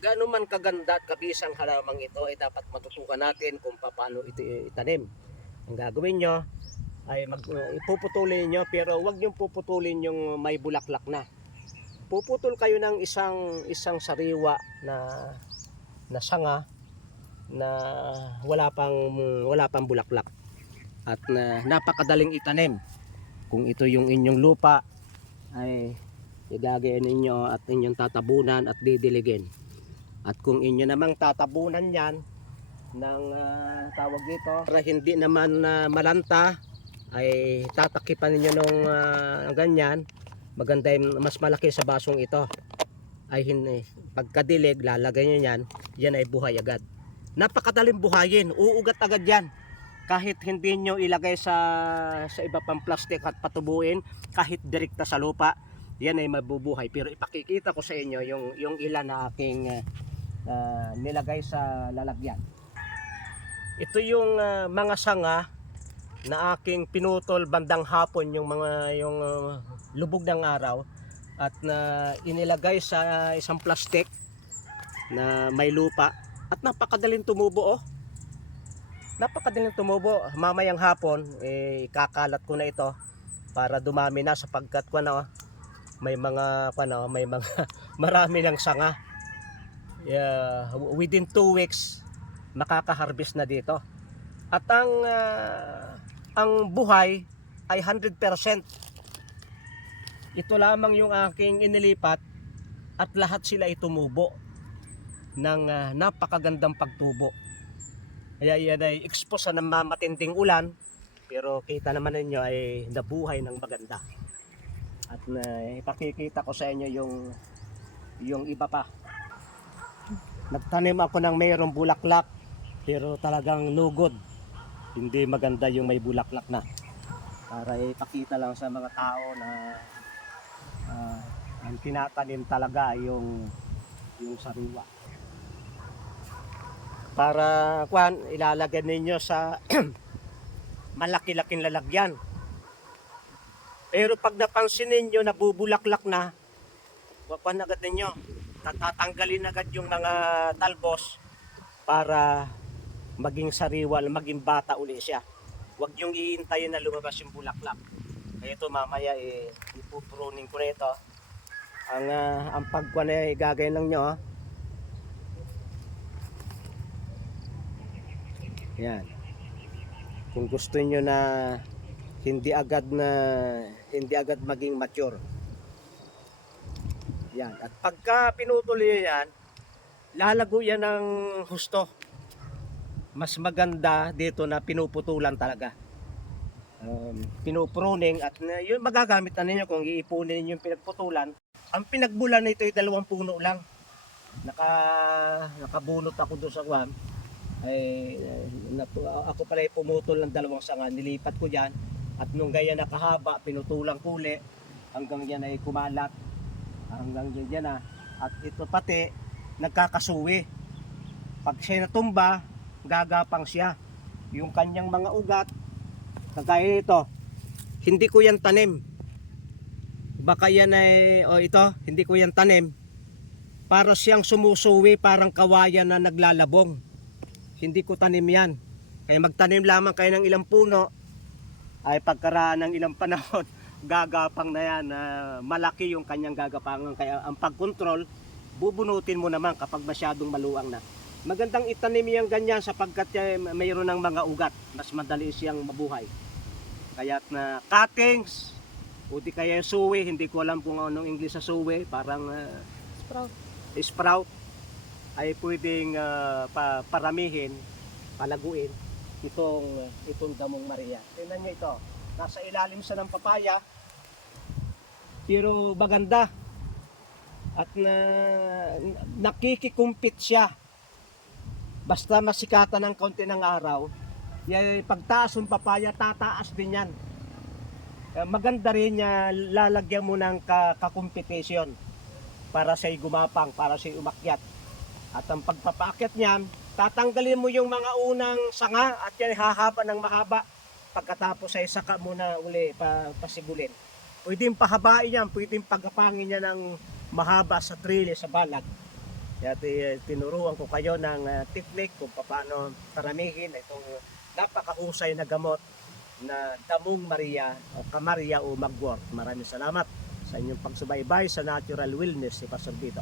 gaano man kaganda at kabisang halamang ito ay dapat matutukan natin kung paano ito itanim. Ang gagawin nyo ay ipuputulin nyo, pero huwag nyo puputulin yung may bulaklak na. Puputol kayo ng isang sariwa na sanga na wala pang bulaklak at napakadaling itanim. Kung ito yung inyong lupa ay igagayin ninyo at inyong tatabunan at didiligin. At kung inyo namang tatabunan yan ng tawag dito para hindi naman malanta, ay tatakipan ninyo nung ganyan. Maganda yung mas malaki sa basong ito ay pagkadilig lalagay nyo yan ay buhay agad. Napakadaling buhayin, uugat agad yan. Kahit hindi nyo ilagay sa iba pang plastic at patubuin, kahit direkta sa lupa, yan ay mabubuhay. Pero ipakikita ko sa inyo yung ilan na aking nilagay sa lalagyan. Ito yung mga sanga na aking pinutol bandang hapon, yung lubog ng araw, at inilagay sa isang plastic na may lupa, at napakadaling tumubo. Napakadaling tumubo. Mamayang hapon kakalat ko na ito para dumami na, sapagkat may mga marami ng sanga. Within 2 weeks makaka-harvest na dito. At ang buhay ay 100%. Ito lamang yung aking inilipat at lahat sila ay tumubo ng napakagandang pagtubo. Kaya yan ay expose sa matinding ulan, pero kita naman ninyo ay nabuhay ng maganda. At ipakikita ko sa inyo yung iba pa. Nagtanim ako ng mayroong bulaklak, pero talagang no good. Hindi maganda yung may bulaklak na. Para ipakita lang sa mga tao na ang tinatanim talaga yung sariwa. Para ilalagay ninyo sa malaki-laking lalagyan. Pero pag napansin ninyo nabubulaklak na, agad ninyo, tatanggalin agad yung mga talbos para maging sariwa, maging bata uli siya. Huwag yung iintayin na lumabas yung bulaklak. Kaya ito mamaya ipupruning ko na ito. Ang pagkuhan ay gagayin lang nyo. Yan. Kung gusto niyo na hindi agad maging mature. Yan. At pagka pinutol niyo yan, lalago yan ng husto. Mas maganda dito na pinuputulan talaga. Pinupruning at yun magagamit na ninyo kung iipunin niyo yung pinagputulan. Ang pinagbulan nito ay 2 puno lang. Nakabunot ako doon sa ako pala pumutol ng 2 sanga, nilipat ko dyan, at nung ganyan nakahaba, pinutulang kuli hanggang yan ay kumalat, hanggang dyan na. At ito pati nagkakasuwi. Pag siya natumba, gagapang siya. Yung kanyang mga ugat, kagaya ito, hindi ko yan tanim. Baka yan ito, hindi ko yan tanim. Para siyang sumusuwi, parang kawayan na naglalabong. Hindi ko tanim yan. Kaya magtanim lamang kayo ng ilang puno, ay pagkaraan ng ilang panahon, gagapang na yan. Malaki yung kanyang gagapangan. Kaya ang pagkontrol, bubunutin mo naman kapag masyadong maluwang na. Magandang itanim yung ganyan sapagkat mayroon ng mga ugat. Mas madali siyang mabuhay. Kaya cuttings, o di kaya suwi, hindi ko alam kung anong English sa suwi, parang sprout, ay pwedeng paramihin, palaguin itong damong Maria. Tingnan nyo ito, nasa ilalim siya ng papaya, pero maganda at nakikikumpit siya. Basta masikatan ng konti ng araw, pagtaas ng papaya, tataas din yan. Maganda rin lalagyan mo ng kakompetisyon para siya'y gumapang, para siya'y umakyat. At ang pagpapaakyat niyan, tatanggalin mo yung mga unang sanga at yan hahaba ng mahaba. Pagkatapos ay saka mo na uli pasigulin. Pwedeng pahabain yan, pwedeng pagapangin yan ng mahaba sa trile, sa balag. Kaya tinuruan ko kayo ng technique kung paano paramihin itong napakahusay na gamot na damong Maria o Kamaria o Magwort. Maraming salamat sa inyong pagsubaybay sa Natural Wellness ni Pastor Vito.